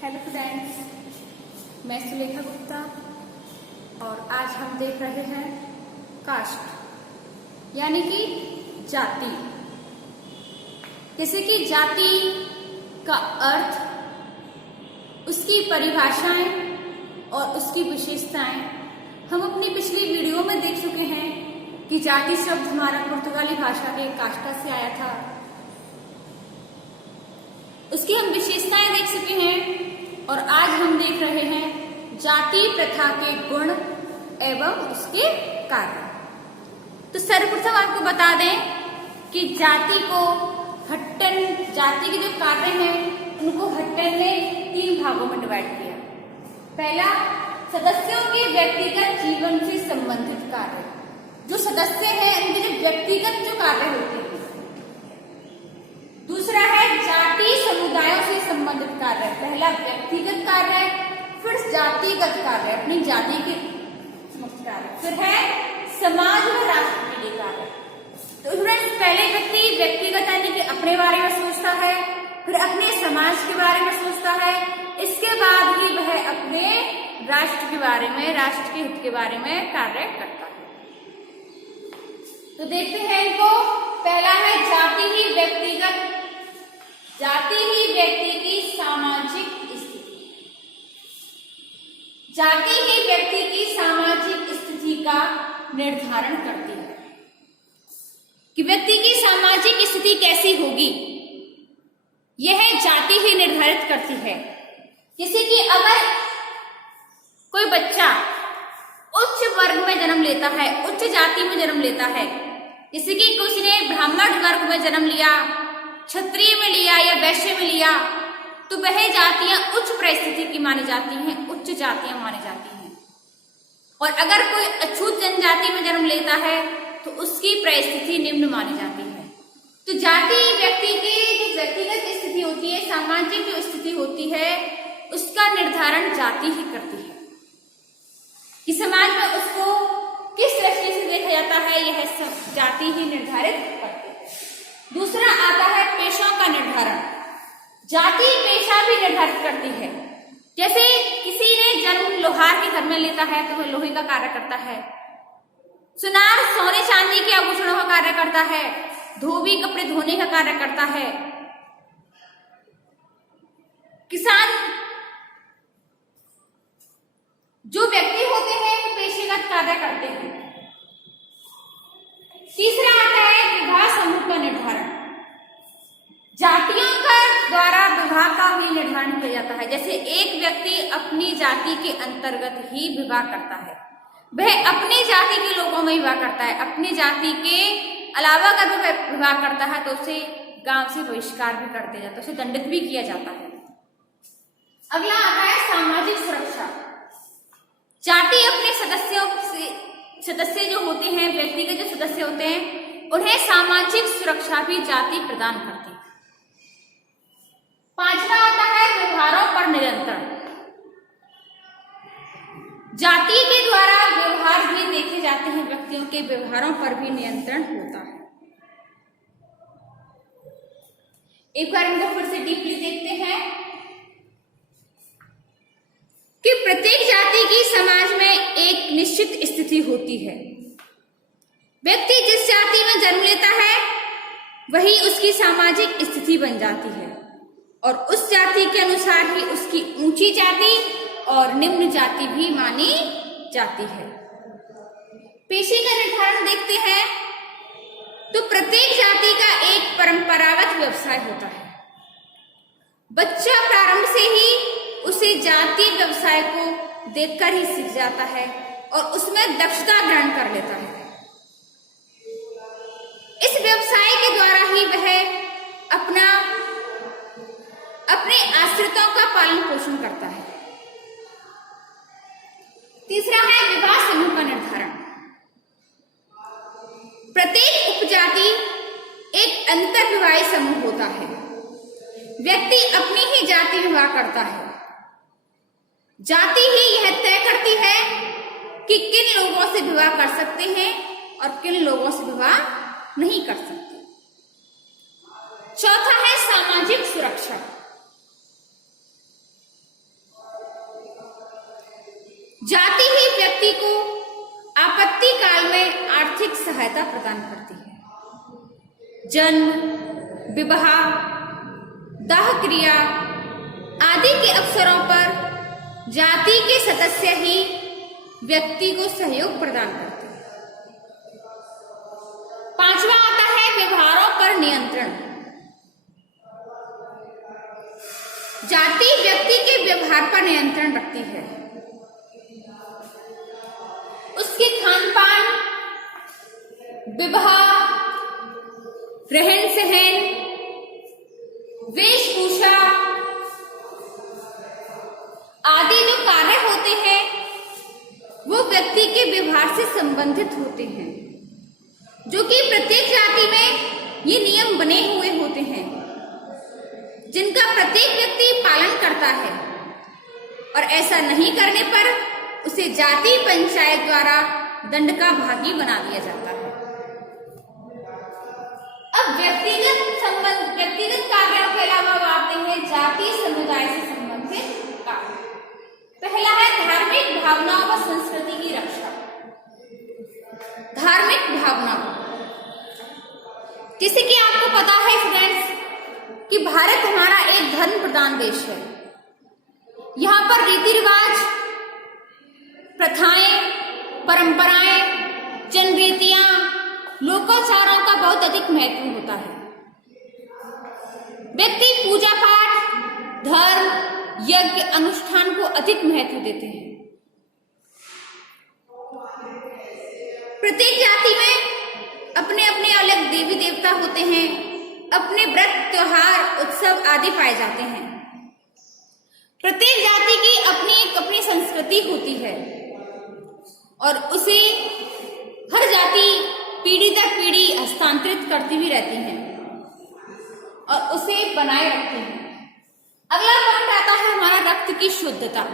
Hello friends, मैं सुलेखा गुप्ता और आज हम देख रहे हैं कास्ट यानी कि जाति। जैसे कि जाति का अर्थ, उसकी परिभाषाएं और उसकी विशेषताएं हम अपनी पिछली वीडियो में देख चुके हैं कि जाति शब्द हमारा पुर्तगाली भाषा के कास्टा से आया था। उसकी हम विशेषताएं देख चुके हैं और आज हम देख रहे हैं जाति प्रथा के गुण एवं उसके कार्य। तो सर्वप्रथम आपको बता दें कि जाति के जो कार्य हैं उनको हट्टन ने 3 भागों में डिवाइड किया। पहला, सदस्यों के व्यक्तिगत जीवन से संबंधित कार्य। जो सदस्य हैं उनके जो व्यक्तिगत जो कार्य होते हैं। दूसरा है जाति समुदायों से संबंधित कार्य। पहला व्यक्तिगत कार्य, फिर जातिगत कार्य, अपनी जाति के समस्त कार्य, फिर है समाज व राष्ट्र के लिए कार्य। तो स्टूडेंट्स, पहले व्यक्ति व्यक्तिगत यानी कि अपने बारे में सोचता है, फिर अपने समाज के बारे में सोचता है, इसके बाद ही वह अपने राष्ट्र के बारे में, राष्ट्र के हित के बारे में कार्य करता है। तो देखते हैं इनको। पहला है जाति ही व्यक्ति की सामाजिक स्थिति। जाति ही व्यक्ति की सामाजिक स्थिति का निर्धारण करती है कि व्यक्ति की सामाजिक स्थिति कैसी होगी, यह जाति ही निर्धारित करती है। जैसे कि अगर कोई बच्चा उच्च वर्ग में जन्म लेता है, उच्च जाति में जन्म लेता है, जैसे कि किसी ने ब्राह्मण वर्ग में जन्म लिया, क्षत्रिय में लिया या वैश्य में लिया, तो वह जातियां उच्च परिस्थिति की मानी जाती हैं, उच्च जातियां मानी जाती हैं। और अगर कोई अछूत जनजाति में जन्म लेता है तो उसकी परिस्थिति निम्न मानी जाती है। तो जाति व्यक्ति की जो व्यक्तिगत स्थिति होती है, सामाजिक जो स्थिति होती है, उसका निर्धारण जाति ही करती है कि समाज में उसको किस दृष्टि से देखा जाता है, यह सब जाति ही निर्धारित करती है। दूसरा आता है पेशों का निर्धारण। जाति पेशा भी निर्धारित करती है। जैसे किसी ने जन्म लोहार के घर में लेता है तो वह लोहे का कार्य करता है। सुनार सोने चांदी के आभूषणों का कार्य करता है। धोबी कपड़े धोने का कार्य करता है। किसान जो व्यक्ति होते हैं वो पेशेगत कार्य करते हैं। तीसरा आता है विवाह समूह का निर्धारण। जातियों का द्वारा विवाह का भी निर्धारण किया जाता है। जैसे एक व्यक्ति अपनी जाति के अंतर्गत ही विवाह करता है, वह अपनी जाति के लोगों में विवाह करता है। अपनी जाति के अलावा अगर वह विवाह करता है तो उसे गांव से बहिष्कार भी कर दिया जाता है, उसे दंडित भी किया जाता है। अगला आता है सामाजिक सुरक्षा। जाति अपने सदस्य जो होते हैं, व्यक्तिगत जो सदस्य होते हैं, उन्हें सामाजिक सुरक्षा भी जाति प्रदान करती है। पांचवा आता है व्यवहारों पर नियंत्रण। जाति के द्वारा व्यवहार भी देखे जाते हैं, व्यक्तियों के व्यवहारों पर भी नियंत्रण होता है। एक बार इनको फिर से डीपली देखते हैं कि प्रत्येक जाति की समाज में एक निश्चित स्थिति होती है। व्यक्ति जिस जाति में जन्म लेता है वही उसकी सामाजिक स्थिति बन जाती है और उस जाति के अनुसार ही उसकी ऊंची जाति और निम्न जाति भी मानी जाती है। पेशे का निर्धारण देखते हैं तो प्रत्येक जाति का एक परंपरागत व्यवसाय होता है। बच्चा प्रारंभ से ही उसे जातीय व्यवसाय को देखकर ही सीख जाता है और उसमें दक्षता ग्रहण कर लेता है। इस व्यवसाय के द्वारा ही वह अपने आश्रितों का पालन पोषण करता है। तीसरा है विवाह समूह का निर्धारण। प्रत्येक उपजाति एक अंतर विवाही समूह होता है। व्यक्ति अपनी ही जाति विवाह करता है। जाति ही यह तय करती है कि किन लोगों से विवाह कर सकते हैं और किन लोगों से विवाह नहीं कर सकते। चौथा है सामाजिक सुरक्षा। जाति ही व्यक्ति को आपत्ति काल में आर्थिक सहायता प्रदान करती है। जन्म, विवाह, दाह क्रिया आदि के अवसरों पर जाति के सदस्य ही व्यक्ति को सहयोग प्रदान करते हैं। पांचवा आता है व्यवहारों पर नियंत्रण। जाति व्यक्ति के व्यवहार पर नियंत्रण रखती है। उसके खान पान, विवाह, रहन सहन, वेशभूषा आदि जो कार्य होते हैं वो व्यक्ति के व्यवहार से संबंधित होते हैं, जो कि प्रत्येक जाति में ये नियम बने हुए होते हैं जिनका प्रत्येक व्यक्ति पालन करता है, और ऐसा नहीं करने पर उसे जाति पंचायत द्वारा दंड का भागी बना दिया जाता है। अब व्यक्तिगत कार्यों के अलावा आते हैं जाति समुदाय से संबंधित कार्य। पहला है धार्मिक भावनाओं व संस्कृति की रक्षा। धार्मिक भावनाओं, जैसे कि आपको पता है फ्रेंड्स कि भारत हमारा एक धर्म प्रधान देश है। यहाँ पर रीति रिवाज, प्रथाएं, परंपराएं, जनरीतियां, लोकाचारों का बहुत अधिक महत्व होता है। व्यक्ति पूजा पाठ, धर्म, यज्ञ, अनुष्ठान को अधिक महत्व देते हैं। प्रत्येक जाति में अपने अपने अलग देवी देवता होते हैं, अपने व्रत, त्योहार, उत्सव आदि पाए जाते हैं। प्रत्येक जाति की अपनी संस्कृति होती है और उसे हर जाति पीढ़ी दर पीढ़ी हस्तांतरित करती भी रहती है और उसे बनाए रखती है। अगला पॉइंट आता है हमारा रक्त की शुद्धता।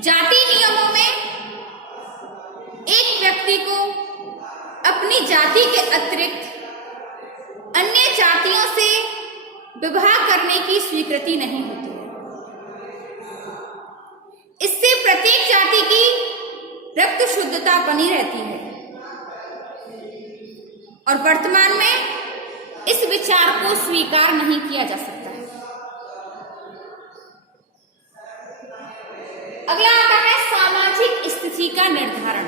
जाति नियमों में एक व्यक्ति को अपनी जाति के अतिरिक्त अन्य जातियों से विवाह करने की स्वीकृति नहीं होती है। इससे प्रत्येक जाति की रक्त शुद्धता बनी रहती है और वर्तमान में इस विचार को स्वीकार नहीं किया जा सकता है। अगला आता है सामाजिक स्थिति का निर्धारण।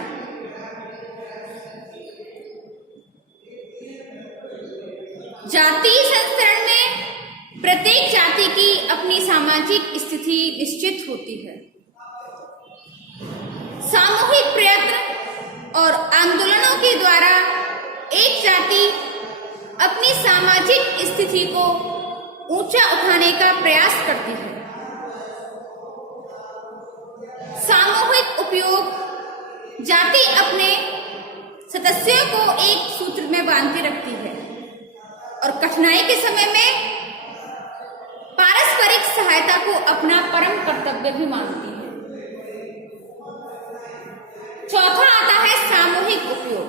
जातीय संस्करण में प्रत्येक जाति की अपनी सामाजिक स्थिति निश्चित होती है। सामूहिक प्रयत्न और आंदोलनों के द्वारा एक जाति अपनी सामाजिक स्थिति को ऊंचा उठाने का प्रयास करती है। सामूहिक उपयोग जाति अपने सदस्यों को एक सूत्र में बांधे रखती है और कठिनाई के समय में पारस्परिक सहायता को अपना परम कर्तव्य भी मानती है। चौथा आता है सामूहिक उपयोग।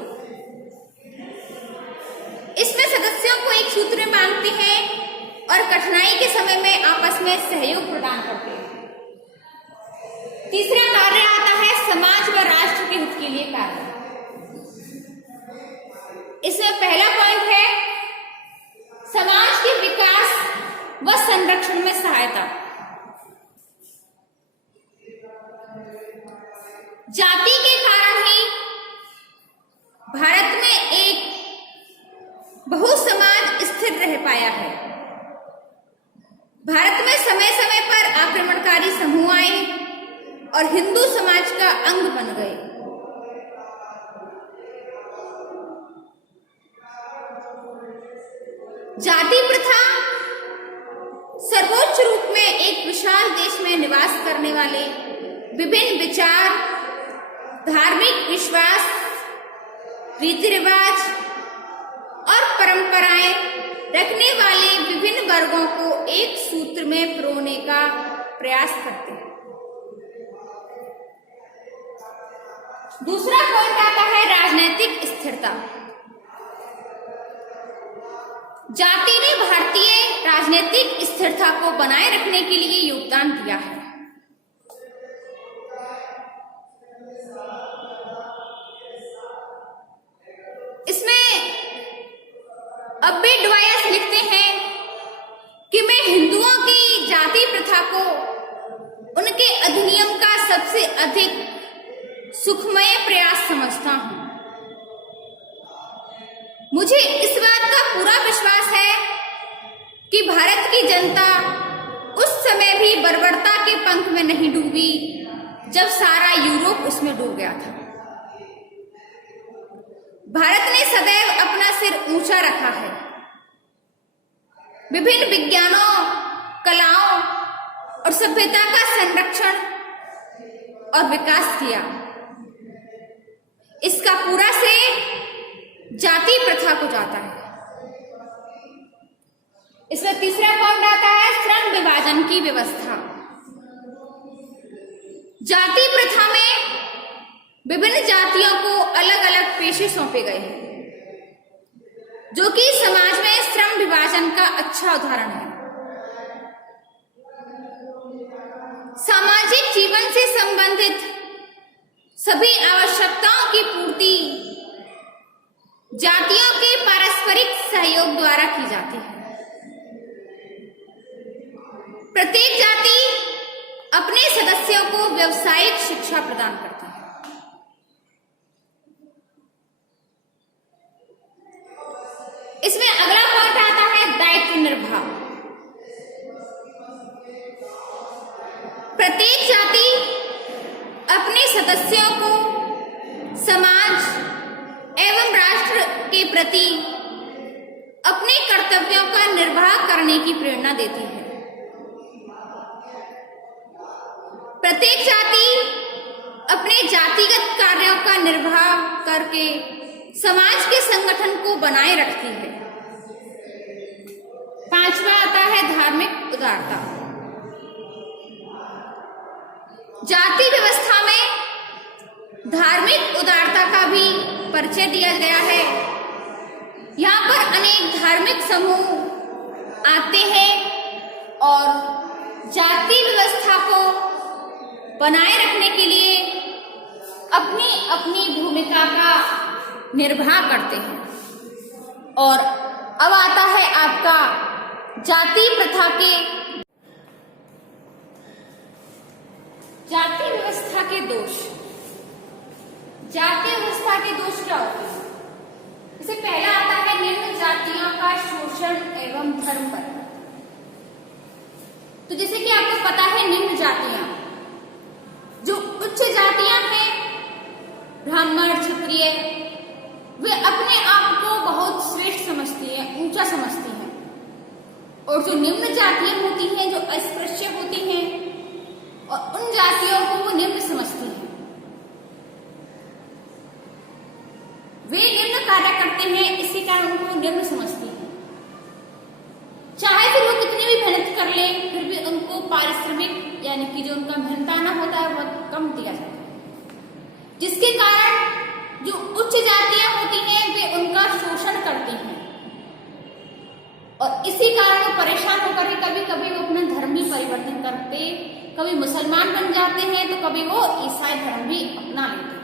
इसमें सदस्यों को एक सूत्र में बांधते हैं और कठिनाई के समय में आपस में सहयोग प्रदान करते हैं। तीसरा कार्य आता है समाज व राष्ट्र के हित के लिए कार्य। इसमें पहला पॉइंट है समाज के विकास व संरक्षण में सहायता। जाति के कारण ही भारत में एक बहु समाज स्थिर रह पाया है। भारत में समय समय पर आक्रमणकारी समूह आए और हिंदू समाज का अंग बन गए। जाति प्रथा सर्वोच्च रूप में एक विशाल देश में निवास करने वाले विभिन्न विचार, धार्मिक विश्वास, रीति रिवाज और परंपराएं रखने वाले विभिन्न वर्गों को एक सूत्र में पिरोने का प्रयास करते हैं। दूसरा पॉइंट आता है राजनीतिक स्थिरता। जाति ने भारतीय राजनीतिक स्थिरता को बनाए रखने के लिए योगदान दिया है। इसमें अब्बे डवायस लिखते हैं कि मैं हिंदुओं की जाति प्रथा को उनके अधिनियम का सबसे अधिक सुखमय प्रयास समझता हूं। मुझे इस बात का पूरा विश्वास है कि भारत की जनता उस समय भी बर्बरता के पंख में नहीं डूबी जब सारा यूरोप उसमें डूब गया था। भारत ने सदैव अपना सिर ऊंचा रखा है, विभिन्न विज्ञानों, कलाओं और सभ्यता का संरक्षण और विकास किया। इसका पूरा श्रेय जाति प्रथा को जाता है। इसमें तीसरा पॉइंट आता है श्रम विभाजन की व्यवस्था। जाति प्रथा में विभिन्न जातियों को अलग अलग पेशे सौंपे गए हैं, जो कि समाज में श्रम विभाजन का अच्छा उदाहरण है। सामाजिक जीवन से संबंधित सभी आवश्यकताओं की पूर्ति जातियों के पारस्परिक सहयोग द्वारा की जाती है। प्रत्येक जाति अपने सदस्यों को व्यावसायिक शिक्षा प्रदान करती है। इसमें अगला पॉइंट आता है दायित्व निर्वाह। प्रत्येक जाति अपने सदस्यों को समाज एवं राष्ट्र के प्रति अपने कर्तव्यों का निर्वाह करने की प्रेरणा देती है। प्रत्येक जाति अपने जातिगत कार्यों का निर्वाह करके समाज के संगठन को बनाए रखती है। पांचवा आता है धार्मिक उदारता। जाति व्यवस्था में धार्मिक उदारता का भी परिचय दिया गया है। यहाँ पर अनेक धार्मिक समूह आते हैं और जाति व्यवस्था को बनाए रखने के लिए अपनी अपनी भूमिका का निर्वाह करते हैं। और अब आता है आपका जाति प्रथा के जाति व्यवस्था के दोष। जाति व्यवस्था के दोष क्या होते हैं? इससे पहला आता है निम्न जातियों का शोषण एवं धर्म पर। तो जैसे कि आपको पता है, निम्न जातियां जो उच्च जातियां हैं, ब्राह्मण, क्षत्रिय, वे अपने आप को बहुत श्रेष्ठ समझती हैं, ऊंचा समझती हैं। और जो निम्न जातियां होती हैं, जो अस्पृश्य होती हैं, और उन जातियों को वो निम्न समझती हैं। वे निम्न कार्य करते हैं, इसी कारण उनको निम्न समझती हैं। चाहे फिर वो कितनी भी मेहनत कर ले, फिर भी उनको पारिश्रमिक यानी कि जो उनका मेहनताना होता है बहुत कम दिया जाता है, जिसके कारण जो उच्च जातियां होती हैं वे उनका शोषण करती हैं। और इसी कारण वो परेशान होकर कभी कभी वो अपना धर्म भी परिवर्तन करते, कभी मुसलमान बन जाते हैं तो कभी वो ईसाई धर्म भी अपना लेते हैं।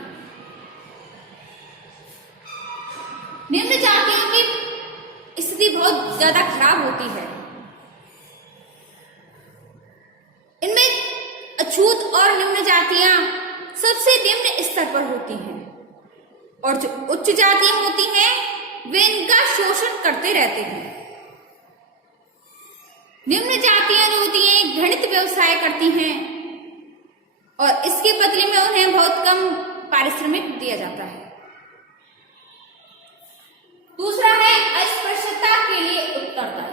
निम्न जातियों की स्थिति बहुत ज्यादा खराब होती है। इनमें अछूत और निम्न जातियां सबसे निम्न स्तर पर होती हैं, और जो उच्च जातियां होती हैं वे इनका शोषण करते रहते हैं। निम्न जातियां जो होती हैं घृणित व्यवसाय करती हैं, और इसके बदले में उन्हें बहुत कम पारिश्रमिक दिया जाता है। दूसरा है अस्पृश्यता के लिए उत्तरदायी।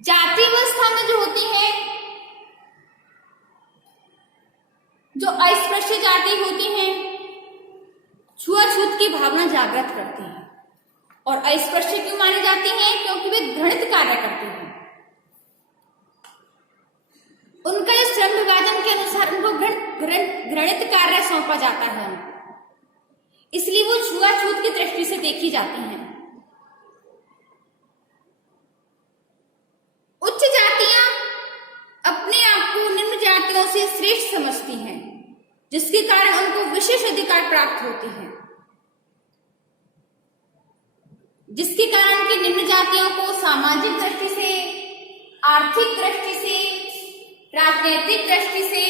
जाति व्यवस्था में जो होती है, जो अस्पृश्य जाति होती हैं, छुआछूत की भावना जागृत करती हैं। और अस्पृश्य क्यों मानी जाती हैं? क्योंकि वे घृणित कार्य करते हैं। उनका जो श्रम विभाजन के अनुसार उनको घृणित कार्य सौंपा जाता है, इसलिए वो छुआछूत की दृष्टि से देखी देखी जाती हैं। उच्च जातियां अपने आप को निम्न जातियों से श्रेष्ठ समझती हैं, जिसके कारण उनको विशेष अधिकार प्राप्त होते हैं, जिसके कारण कि निम्न जातियों को सामाजिक दृष्टि से, आर्थिक दृष्टि से, राजनीतिक दृष्टि से,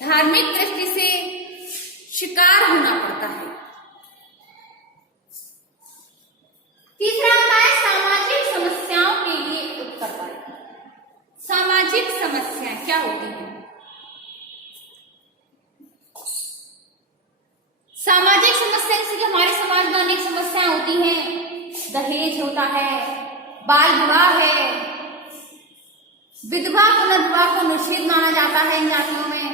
धार्मिक दृष्टि से शिकार होना पड़ता है। तीसरा आता है सामाजिक समस्याओं के लिए उत्तरदायी। सामाजिक समस्याएं क्या होती हैं? सामाजिक समस्या जैसे कि हमारे समाज में अनेक समस्याएं होती हैं। दहेज होता है, बाल विवाह है, विधवा पुनर्विवाह को निषेध माना जाता है इन जातियों में,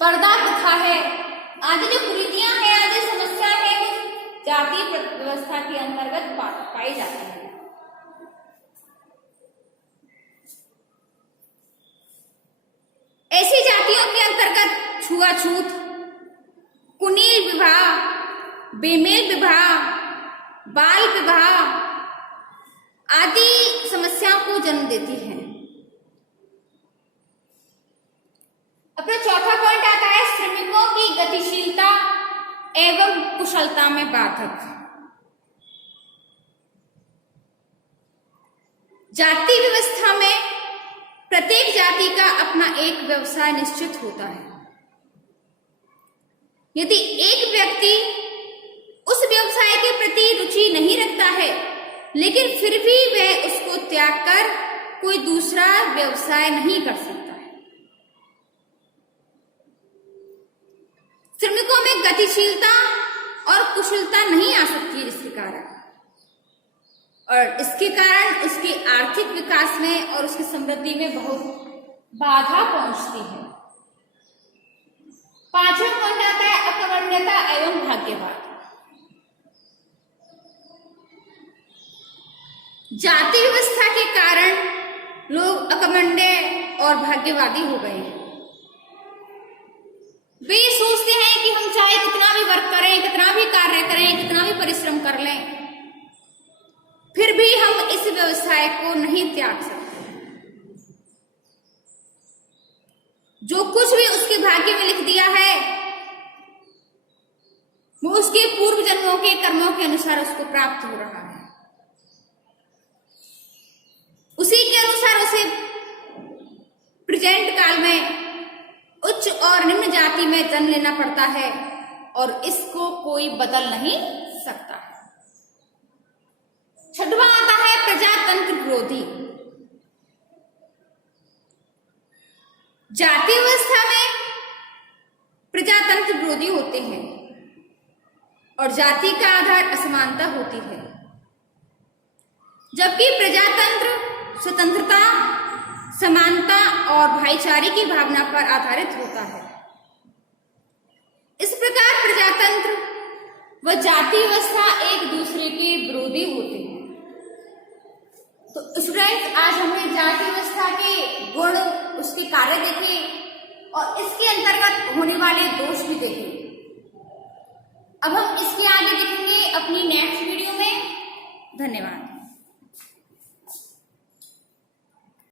पर्दा प्रथा है, आदि जो कुरीतियां हैं, आदि समस्या है वो जातीय व्यवस्था के अंतर्गत पाई जाती है। ऐसी जातियों के अंतर्गत छुआछूत, कुनील विवाह, बेमेल विवाह, बाल विवाह आदि समस्याओं को जन्म देती है। अपना चौथा पॉइंट आता है श्रमिकों की गतिशीलता एवं कुशलता में बाधक। जाति व्यवस्था में प्रत्येक जाति का अपना एक व्यवसाय निश्चित होता है। यदि एक व्यक्ति उस व्यवसाय के प्रति रुचि नहीं रखता है, लेकिन फिर भी वह उसको त्याग कर कोई दूसरा व्यवसाय नहीं कर सकता है। श्रमिकों में गतिशीलता और कुशलता नहीं आ सकती है, जिसके कारण और इसके कारण उसके आर्थिक विकास में और उसकी समृद्धि में बहुत बाधा पहुंचती है। पांचवा पॉइंट आता है अकर्मण्यता एवं भाग्यवाद। जाति व्यवस्था के कारण लोग अकर्मण्य और भाग्यवादी हो गए हैं। वे सोचते हैं कि हम चाहे कितना भी वर्क करें, कितना भी कार्य करें, कितना भी परिश्रम कर लें, फिर भी हम इस व्यवसाय को नहीं त्याग सकते। जो कुछ भी उसके भाग्य में लिख दिया है वो उसके पूर्व जन्मों के कर्मों के अनुसार उसको प्राप्त हो रहा है। उसी के अनुसार उसे प्रेजेंट काल में उच्च और निम्न जाति में जन्म लेना पड़ता है और इसको कोई बदल नहीं सकता। छठवां आता है प्रजातंत्र विरोधी। जाति व्यवस्था में प्रजातंत्र विरोधी होते हैं और जाति का आधार असमानता होती है, जबकि प्रजातंत्र स्वतंत्रता, समानता और भाईचारे की भावना पर आधारित होता है। इस प्रकार प्रजातंत्र व जाति व्यवस्था एक दूसरे के विरोधी होते हैं। तो स्टूडेंट्स, आज हमने जाति व्यवस्था के गुण, उसके कार्य देखे और इसके अंतर्गत होने वाले दोष भी देखे। अब हम इसके आगे देखेंगे अपनी नेक्स्ट वीडियो में। धन्यवाद।